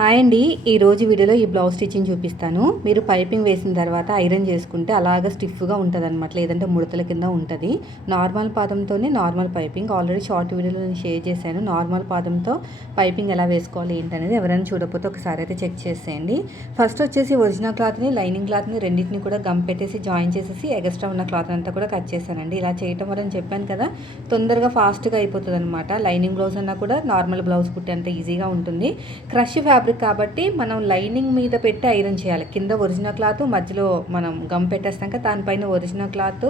Hi అండి, ఈరోజు వీడియోలో ఈ బ్లౌజ్ స్టిచ్చింగ్ చూపిస్తాను. మీరు పైపింగ్ వేసిన తర్వాత ఐరన్ చేసుకుంటే అలాగ స్టిఫ్గా ఉంటుంది అనమాట, లేదంటే ముడతల కింద ఉంటుంది. నార్మల్ పాదంతోనే నార్మల్ పైపింగ్ ఆల్రెడీ షార్ట్ వీడియోలో నేను షేర్ చేశాను. నార్మల్ పాదంతో పైపింగ్ ఎలా వేసుకోవాలి ఏంటనేది ఎవరైనా చూడకపోతే ఒకసారి అయితే చెక్ చేసేయండి. ఫస్ట్ వచ్చేసి ఒరిజినల్ క్లాత్ని, లైనింగ్ క్లాత్ని రెండింటిని కూడా గమ్ పెట్టేసి జాయిన్ చేసేసి ఎక్స్ట్రా ఉన్న క్లాత్ అంతా కూడా కట్ చేశానండి. ఇలా చేయటం వల్ల చెప్పాను కదా, తొందరగా ఫాస్ట్గా అయిపోతుంది అనమాట. లైనింగ్ బ్లౌజ్ అన్నా కూడా నార్మల్ బ్లౌజ్ కుట్టేంత ఈజీగా ఉంటుంది. క్రష్ ఫ్యాబ్రిక్ కాబట్టి మనం లైనింగ్ మీద పెట్టి ఐరన్ చేయాలి. కింద ఒరిజినల్ క్లాత్, మధ్యలో మనం గమ్ పెట్టేస్తాం కదా, దానిపైన ఒరిజినల్ క్లాత్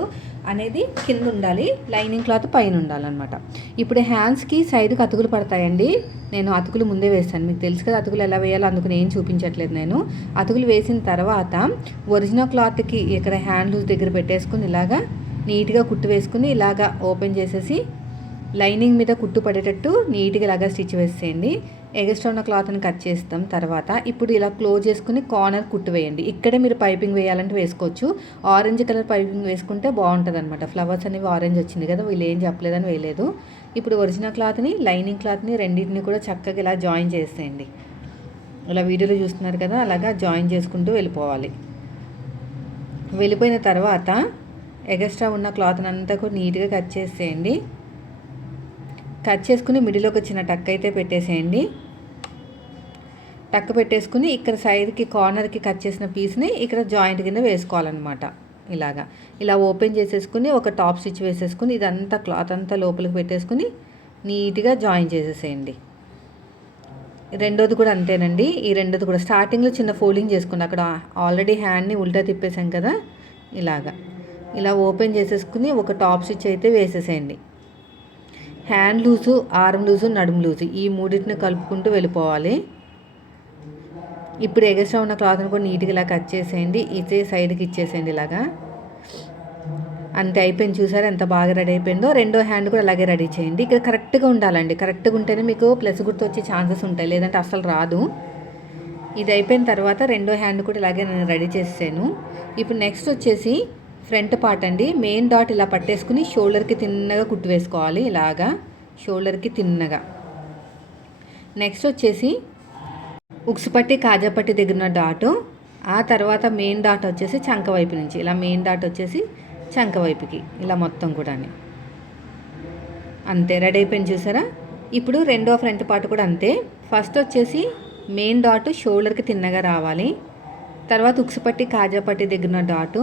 అనేది కింద ఉండాలి, లైనింగ్ క్లాత్ పైన ఉండాలన్నమాట. ఇప్పుడు హ్యాండ్స్కి సైడ్కి అతుకులు పడతాయండి. నేను అతుకులు ముందే వేస్తాను, మీకు తెలుసు కదా అతుకులు ఎలా వేయాలో, అందుకు నేను చూపించట్లేదు. నేను అతుకులు వేసిన తర్వాత ఒరిజినల్ క్లాత్కి ఇక్కడ హ్యాండ్ లూజ్ దగ్గర పెట్టేసుకుని ఇలాగా నీట్గా కుట్టు వేసుకుని ఇలాగా ఓపెన్ చేసేసి లైనింగ్ మీద కుట్టు పడేటట్టు నీట్గా ఇలాగా స్టిచ్ వేసేయండి. ఎగస్ట్రా ఉన్న క్లాత్ని కట్ చేస్తాం. తర్వాత ఇప్పుడు ఇలా క్లోజ్ చేసుకుని కార్నర్ కుట్టు వేయండి. ఇక్కడే మీరు పైపింగ్ వేయాలంటే వేసుకోవచ్చు. ఆరెంజ్ కలర్ పైపింగ్ వేసుకుంటే బాగుంటుంది అనమాట. ఫ్లవర్స్ అనేవి ఆరెంజ్ వచ్చింది కదా, వీళ్ళు ఏం చెప్పలేదని వేయలేదు. ఇప్పుడు ఒరిజినల్ క్లాత్ని, లైనింగ్ క్లాత్ని రెండింటిని కూడా చక్కగా ఇలా జాయిన్ చేసేయండి. ఇలా వీడియోలో చూస్తున్నారు కదా, అలాగా జాయిన్ చేసుకుంటూ వెళ్ళిపోవాలి. వెళ్ళిపోయిన తర్వాత ఎగస్ట్రా ఉన్న క్లాత్ని అంతా కూడా నీట్గా కట్ చేసేయండి. కట్ చేసుకుని మిడిల్లోకి వచ్చిన టక్ అయితే పెట్టేసేయండి. టక్ పెట్టేసుకుని ఇక్కడ సైడ్కి కార్నర్కి కట్ చేసిన పీస్ని ఇక్కడ జాయింట్ కింద వేసుకోవాలన్నమాట. ఇలా ఓపెన్ చేసేసుకుని ఒక టాప్ స్టిచ్ వేసేసుకుని ఇదంతా క్లాత్ అంతా లోపలికి పెట్టేసుకుని నీట్గా జాయిన్ చేసేసేయండి. రెండోది కూడా అంతేనండి. ఈ రెండోది కూడా స్టార్టింగ్లో చిన్న ఫోల్డింగ్ చేసుకుని అక్కడ ఆల్రెడీ హ్యాండ్ని ఉల్టా తిప్పేసాం కదా, ఇలా ఓపెన్ చేసేసుకుని ఒక టాప్ స్టిచ్ అయితే వేసేసేయండి. హ్యాండ్ లూజు, ఆర్మ్ లూజు, నడుము లూజు ఈ మూడింటిని కలుపుకుంటూ వెళ్ళిపోవాలి. ఇప్పుడు ఎగస్ట్రా ఉన్న క్లాత్ని కూడా నీట్గా ఇలా కట్ చేసేయండి. ఇదే సైడ్కి ఇచ్చేసేయండి. ఇలాగా అంతే అయిపోయింది. చూసారా ఎంత బాగా రెడీ అయిపోయిందో. రెండో హ్యాండ్ కూడా అలాగే రెడీ చేయండి. ఇక్కడ కరెక్ట్గా ఉండాలండి. కరెక్ట్గా ఉంటేనే మీకు ప్లస్ గుర్తు వచ్చే ఛాన్సెస్ ఉంటాయి, లేదంటే అసలు రాదు. ఇది అయిపోయిన తర్వాత రెండో హ్యాండ్ కూడా ఇలాగే నేను రెడీ చేసాను. ఇప్పుడు నెక్స్ట్ వచ్చేసి ఫ్రంట్ పార్ట్ అండి. మెయిన్ డాట్ ఇలా పట్టేసుకుని షోల్డర్కి తిన్నగా కుట్టు వేసుకోవాలి. ఇలాగా షోల్డర్కి తిన్నగా. నెక్స్ట్ వచ్చేసి ఉక్స్ పట్టి, కాజా పట్టి దగ్గర ఉన్న డాటు, ఆ తర్వాత మెయిన్ డాట్ వచ్చేసి చంక వైపు నుంచి ఇలా మెయిన్ డాట్ వచ్చేసి చంక వైపుకి ఇలా మొత్తం కూడా అంతే రెడీ అయిపోయింది. చూసారా? ఇప్పుడు రెండో ఫ్రంట్ పార్ట్ కూడా అంతే. ఫస్ట్ వచ్చేసి మెయిన్ డాట్ షోల్డర్కి తిన్నగా రావాలి. తర్వాత ఉక్స్ పట్టి, కాజా పట్టి దగ్గర ఉన్న డాటు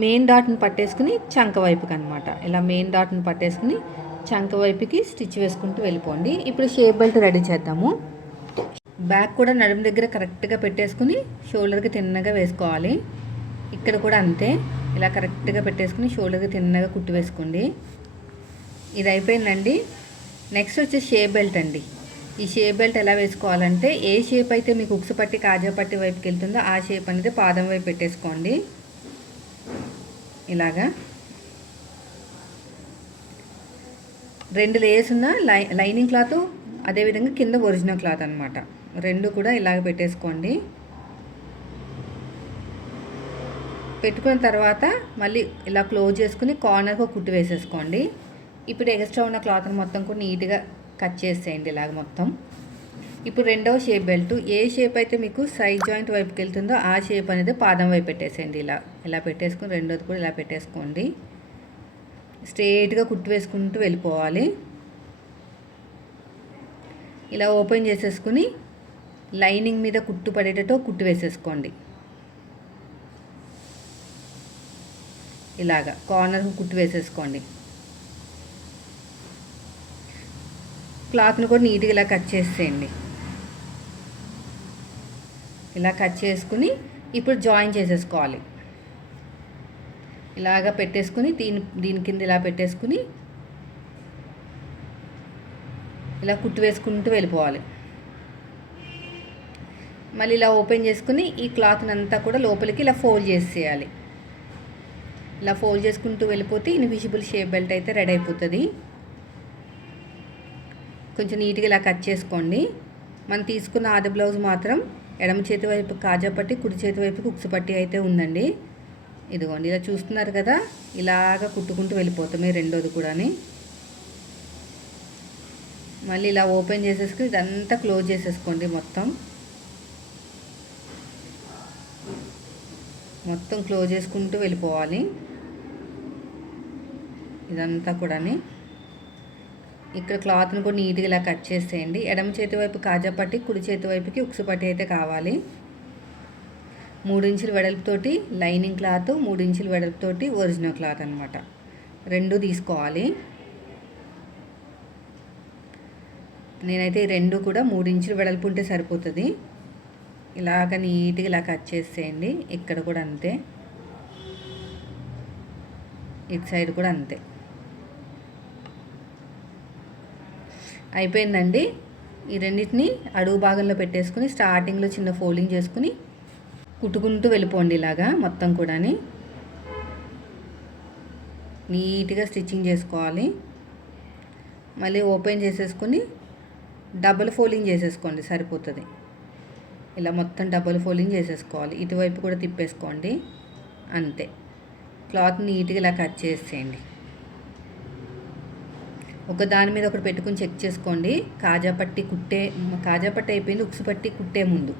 మెయిన్ డాట్ని పట్టేసుకుని చంక వైపుకి అనమాట. ఇలా మెయిన్ డాట్ని పట్టేసుకుని చంక వైపుకి స్టిచ్ వేసుకుంటూ వెళ్ళిపోండి. ఇప్పుడు షేప్ బెల్ట్ రెడీ చేద్దాము. బ్యాక్ కూడా నడుము దగ్గర కరెక్ట్గా పెట్టేసుకుని షోల్డర్కి తిన్నగా వేసుకోవాలి. ఇక్కడ కూడా అంతే, ఇలా కరెక్ట్గా పెట్టేసుకుని షోల్డర్కి తిన్నగా కుట్టు వేసుకోండి. ఇది అయిపోయిందండి. నెక్స్ట్ వచ్చేసి షేప్ బెల్ట్ అండి. ఈ షేప్ బెల్ట్ ఎలా వేసుకోవాలంటే, ఏ షేప్ అయితే మీకు ఉక్స్ పట్టి, కాజా పట్టి వైపుకి వెళ్తుందో ఆ షేప్ అనేది పాదం వైపు పెట్టేసుకోండి. ఇలాగా 2 లేయర్స్ ఉన్న లైనింగ్ క్లాత్, అదేవిధంగా కింద ఒరిజినల్ క్లాత్ అనమాట. రెండు కూడా ఇలాగ పెట్టేసుకోండి. పెట్టుకున్న తర్వాత మళ్ళీ ఇలా క్లోజ్ చేసుకుని కార్నర్కి ఒక కుట్టు వేసేసుకోండి. ఇప్పుడు ఎక్స్ట్రా ఉన్న క్లాత్ని మొత్తం కూడా నీట్గా కట్ చేసేయండి ఇలాగ మొత్తం. ఇప్పుడు రెండవ షేప్ బెల్ట్, ఏ షేప్ అయితే మీకు సైడ్ జాయింట్ వైపుకి వెళ్తుందో ఆ షేప్ అనేది పాదం వైపు పెట్టేసేయండి. ఇలా పెట్టేసుకుని రెండోది కూడా ఇలా పెట్టేసుకోండి. స్ట్రైట్గా కుట్టు వేసుకుంటూ వెళ్ళిపోవాలి. ఇలా ఓపెన్ చేసేసుకుని లైనింగ్ మీద కుట్టు పడేటట్టు కుట్టు వేసేసుకోండి. ఇలాగా కార్నర్కి కుట్టు వేసేసుకోండి. క్లాత్ని కూడా నీట్గా ఇలా కట్ చేసేయండి. ఇలా కట్ చేసుకుని ఇప్పుడు జాయిన్ చేసేసుకోవాలి. ఇలాగా పెట్టేసుకుని దీని కింద ఇలా పెట్టేసుకుని ఇలా కుట్టు వేసుకుంటూ వెళ్ళిపోవాలి. మళ్ళీ ఇలా ఓపెన్ చేసుకుని ఈ క్లాత్ని అంతా కూడా లోపలికి ఇలా ఫోల్డ్ చేసేయాలి. ఇలా ఫోల్డ్ చేసుకుంటూ వెళ్ళిపోతే ఇన్విజిబుల్ షేప్ బెల్ట్ అయితే రెడీ అయిపోతుంది. కొంచెం నీట్గా ఇలా కట్ చేసుకోండి. మనం తీసుకున్న ఆది బ్లౌజ్ మాత్రం ఎడమ చేతి వైపు కాజా పట్టి, కుడి చేతి వైపుకి ఉక్స్ పట్టి అయితే ఉందండి. ఇదిగోండి ఇలా చూస్తున్నారు కదా, ఇలాగా కుట్టుకుంటూ వెళ్ళిపోతామే రెండోది కూడా. మళ్ళీ ఇలా ఓపెన్ చేసేసుకుని ఇదంతా క్లోజ్ చేసేసుకోండి. మొత్తం క్లోజ్ చేసుకుంటూ వెళ్ళిపోవాలి ఇదంతా కూడా. ఇక్కడ క్లాత్ని కూడా నీట్గా ఇలా కట్ చేసేయండి. ఎడమ చేతి వైపు కాజా పట్టి, కుడి చేతి వైపుకి ఉక్సు పట్టి అయితే కావాలి. 3 ఇంచుల వెడల్పుతోటి లైనింగ్ క్లాత్, 3 ఇంచుల వెడల్పుతోటి ఒరిజినల్ క్లాత్ అనమాట, 2 తీసుకోవాలి. నేనైతే ఈ 2 కూడా 3 ఇంచుల వెడల్పు ఉంటే సరిపోతుంది. ఇలాగ నీట్గా ఇలా కట్ చేసేయండి. ఇక్కడ కూడా అంతే, ఇటు సైడ్ కూడా అంతే. అయిపోయిందండి. ఈ రెండింటిని అడుగు భాగంలో పెట్టేసుకుని స్టార్టింగ్లో చిన్న ఫోల్డింగ్ చేసుకుని కుట్టుకుంటూ వెళ్ళిపోండి. ఇలాగా మొత్తం కూడా నీట్గా స్టిచ్చింగ్ చేసుకోవాలి. మళ్ళీ ఓపెన్ చేసేసుకుని డబుల్ ఫోల్డింగ్ చేసేసుకోండి, సరిపోతుంది. ఇలా మొత్తం డబుల్ ఫోల్డింగ్ చేసేసుకోవాలి. ఇటువైపు కూడా తిప్పేసుకోండి, అంతే. క్లాత్ నీట్గా ఇలా కట్ చేసేయండి. ఒక దాని మీద ఒకటి పెట్టుకుని చెక్ చేసుకోండి. కాజా పట్టి అయిపోయింది. ఉక్సు పట్టి కుట్టే ముందు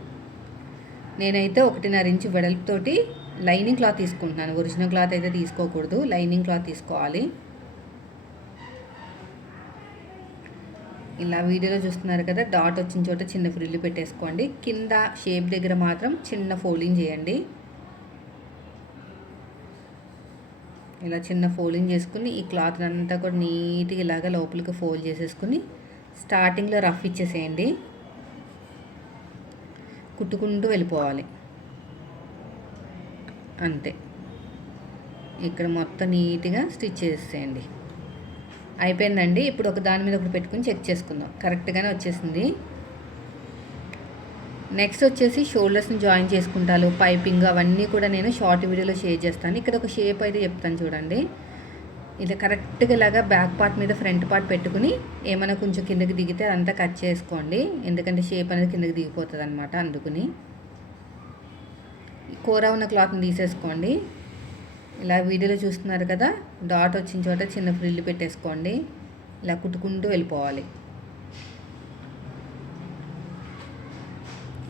నేనైతే 1.5 ఇంచు వెడల్పుతోటి లైనింగ్ క్లాత్ తీసుకుంటున్నాను. ఒరిజినల్ క్లాత్ అయితే తీసుకోకూడదు, లైనింగ్ క్లాత్ తీసుకోవాలి. ఇలా వీడియోలో చూస్తున్నారు కదా, డాట్ వచ్చిన చోట చిన్న ఫ్రిల్లు పెట్టేసుకోండి. కింద షేప్ దగ్గర మాత్రం చిన్న ఫోల్డింగ్ చేయండి. ఇలా చిన్న ఫోల్డింగ్ చేసుకుని ఈ క్లాత్ అంతా కూడా నీట్గా ఇలాగ లోపలికి ఫోల్డ్ చేసేసుకుని స్టార్టింగ్లో రఫ్ ఇచ్చేసేయండి. కుట్టుకుంటూ వెళ్ళిపోవాలి, అంతే. ఇక్కడ మొత్తం నీట్గా స్టిచ్ చేసేయండి. అయిపోయిందండి. ఇప్పుడు ఒక దాని మీద ఒకటి పెట్టుకుని చెక్ చేసుకుందాం. కరెక్ట్గానే వచ్చేసింది. నెక్స్ట్ వచ్చేసి షోల్డర్స్ని జాయిన్ చేసుకుంటాను. పైపింగ్ అవన్నీ కూడా నేను షార్ట్ వీడియోలో షేర్ చేస్తాను. ఇక్కడ ఒక షేప్ అయితే చెప్తాను చూడండి. ఇలా కరెక్ట్గా ఇలాగా బ్యాక్ పార్ట్ మీద ఫ్రంట్ పార్ట్ పెట్టుకుని ఏమైనా కొంచెం కిందకి దిగితే అదంతా కట్ చేసుకోండి. ఎందుకంటే షేప్ అనేది కిందకి దిగిపోతుంది అనమాట. అందుకుని కూర ఉన్న క్లాత్ని తీసేసుకోండి. ఇలా వీడియోలో చూస్తున్నారు కదా, డాట్ వచ్చిన చోట చిన్న ఫ్రిల్లు పెట్టేసుకోండి. ఇలా కుట్టుకుంటూ వెళ్ళిపోవాలి.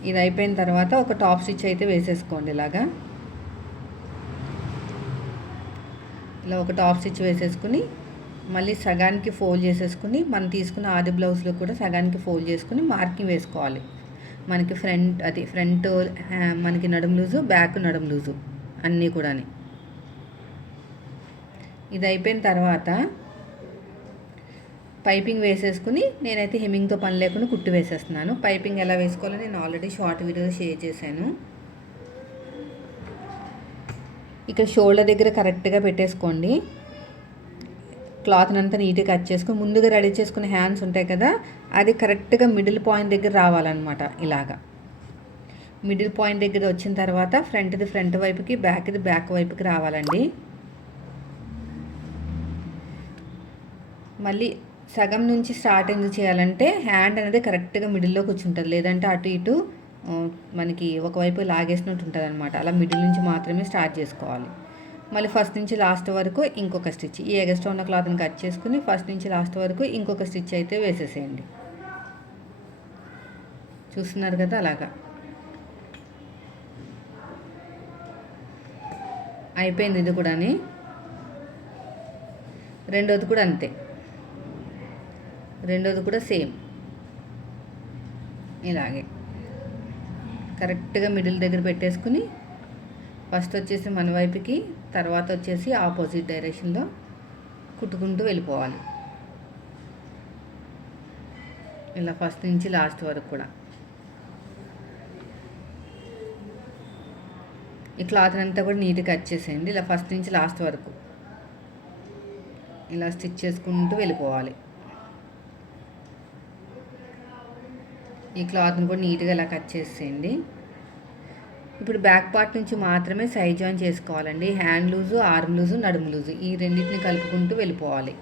ఇది అయిపోయిన తర్వాత ఒక టాప్ స్టిచ్ అయితే వేసేసుకోండి. ఇలా ఒక టాప్ స్టిచ్ వేసేసుకుని మళ్ళీ సగానికి ఫోల్డ్ చేసేసుకుని మనం తీసుకున్న ఆది బ్లౌజ్లో కూడా సగానికి ఫోల్డ్ చేసుకుని మార్కింగ్ వేసుకోవాలి. మనకి ఫ్రంట్ మనకి నడుము లూజు, బ్యాక్ నడుము లూజు అన్నీ కూడా. ఇది అయిపోయిన తర్వాత పైపింగ్ వేసేసుకుని నేనైతే హెమ్మింగ్తో పని లేకుండా కుట్టు వేసేస్తున్నాను. పైపింగ్ ఎలా వేసుకోవాలో నేను ఆల్రెడీ షార్ట్ వీడియో షేర్ చేశాను. ఇక్కడ షోల్డర్ దగ్గర కరెక్ట్గా పెట్టేసుకోండి. క్లాత్ని అంతా నీట్గా కట్ చేసుకుని ముందుగా రెడీ చేసుకునే హ్యాండ్స్ ఉంటాయి కదా, అది కరెక్ట్గా మిడిల్ పాయింట్ దగ్గర రావాలన్నమాట. ఇలాగా మిడిల్ పాయింట్ దగ్గర వచ్చిన తర్వాత ఫ్రంట్ది ఫ్రంట్ వైపుకి, బ్యాక్ది బ్యాక్ వైపుకి రావాలండి. మళ్ళీ సగం నుంచి స్టార్ట్ ఎందుకు చేయాలంటే హ్యాండ్ అనేది కరెక్ట్గా మిడిల్లో కూర్చుంటుంది. లేదంటే అటు ఇటు మనకి ఒకవైపు లాగేసినట్టు ఉంటుంది అనమాట. అలా మిడిల్ నుంచి మాత్రమే స్టార్ట్ చేసుకోవాలి. మళ్ళీ ఫస్ట్ నుంచి లాస్ట్ వరకు ఇంకొక స్టిచ్, ఈ ఎగస్ట్రా ఉన్న క్లాత్ని కట్ చేసుకుని ఫస్ట్ నుంచి లాస్ట్ వరకు ఇంకొక స్టిచ్ అయితే వేసేసేయండి. చూస్తున్నారు కదా, అలాగా అయిపోయింది. ఇది కూడా రెండోది కూడా అంతే. రెండోది కూడా సేమ్ ఇలాగే కరెక్ట్గా మిడిల్ దగ్గర పెట్టేసుకుని ఫస్ట్ వచ్చేసి మన వైపుకి, తర్వాత వచ్చేసి ఆపోజిట్ డైరెక్షన్లో కుట్టుకుంటూ వెళ్ళిపోవాలి. ఇలా ఫస్ట్ నుంచి లాస్ట్ వరకు కూడా. ఈ క్లాత్ అంతా కూడా నీట్గా కట్ చేసేయండి. ఇలా ఫస్ట్ నుంచి లాస్ట్ వరకు ఇలా స్టిచ్ చేసుకుంటూ వెళ్ళిపోవాలి. ఈ క్లాత్ని కూడా నీట్గా ఇలా కట్ చేసేయండి. ఇప్పుడు బ్యాక్ పార్ట్ నుంచి మాత్రమే సైడ్ జాయిన్ చేసుకోవాలండి. హ్యాండ్ లూజు, ఆర్మ్ లూజు, నడుము లూజు ఈ రెండింటిని కలుపుకుంటూ వెళ్ళిపోవాలి.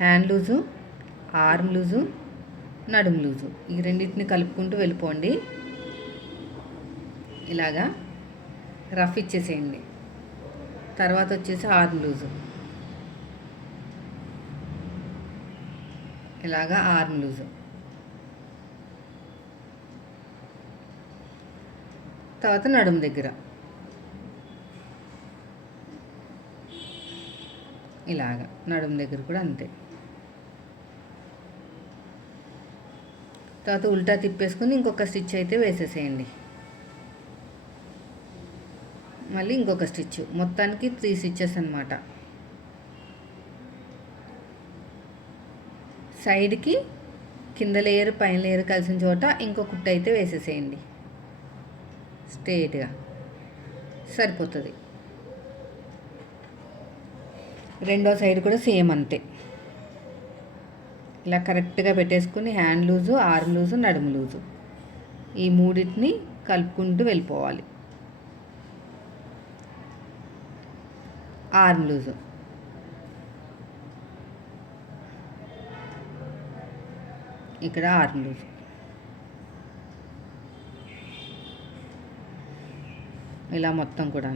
హ్యాండ్ లూజు, ఆర్మ్ లూజు, నడుము లూజు ఈ రెండింటిని కలుపుకుంటూ వెళ్ళిపోండి. ఇలాగా రఫ్ ఇచ్చేసేయండి. తర్వాత వచ్చేసి ఆర్మ్ లూజు ఇలాగా ఆర్మ్ లూజు. తర్వాత నడుము దగ్గర ఇలాగా, నడుము దగ్గర కూడా అంతే. తర్వాత ఉల్టా తిప్పేసుకుని ఇంకొక స్టిచ్ అయితే వేసేసేయండి. మళ్ళీ ఇంకొక స్టిచ్, మొత్తానికి 3 స్టిచ్చెస్ అనమాట. సైడ్కి కింద లేయర్ పైన లేయర్ కలిసిన చోట ఇంకో కుట్టు అయితే వేసేసేయండి. స్ట్రేట్గా సరిపోతుంది. రెండో సైడ్ కూడా సేమ్ అంతే. ఇలా కరెక్ట్గా పెట్టేసుకుని హ్యాండ్ లూజు, ఆర్మ్ లూజు, నడుము లూజు ఈ మూడింటిని కలుపుకుంటూ వెళ్ళిపోవాలి. ఆర్మ్ లూజు, ఇక్కడ ఆర్మ్ లూజు, ఇలా మొత్తం కూడా.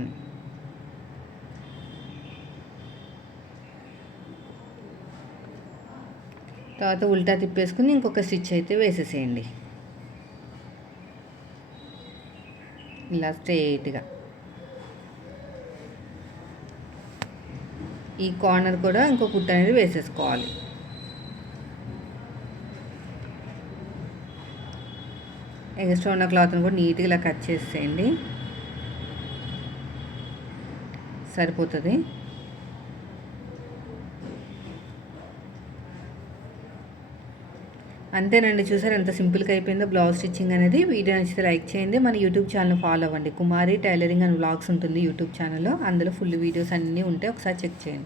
తర్వాత ఉల్టా తిప్పేసుకుని ఇంకొక స్టిచ్ అయితే వేసేసేయండి. ఇలా స్ట్రెయిట్గా ఈ కార్నర్ కూడా ఇంకో కుట్టు అనేది వేసేసుకోవాలి. ఎక్స్ట్రా ఉన్న క్లాత్ని కూడా నీట్గా ఇలా కట్ చేసేయండి, సరిపోతుంది. అంతేనండి, చూసారు ఎంత సింపుల్గా అయిపోయిందో బ్లౌజ్ స్టిచ్చింగ్ అనేది. వీడియో నచ్చితే లైక్ చేయండి. మన యూట్యూబ్ ఛానల్ ఫాలో అవ్వండి. కుమారి టైలరింగ్ అండ్ వ్లాగ్స్ ఉంటుంది యూట్యూబ్ ఛానల్లో. అందులో ఫుల్ వీడియోస్ అన్నీ ఉంటాయి, ఒకసారి చెక్ చేయండి.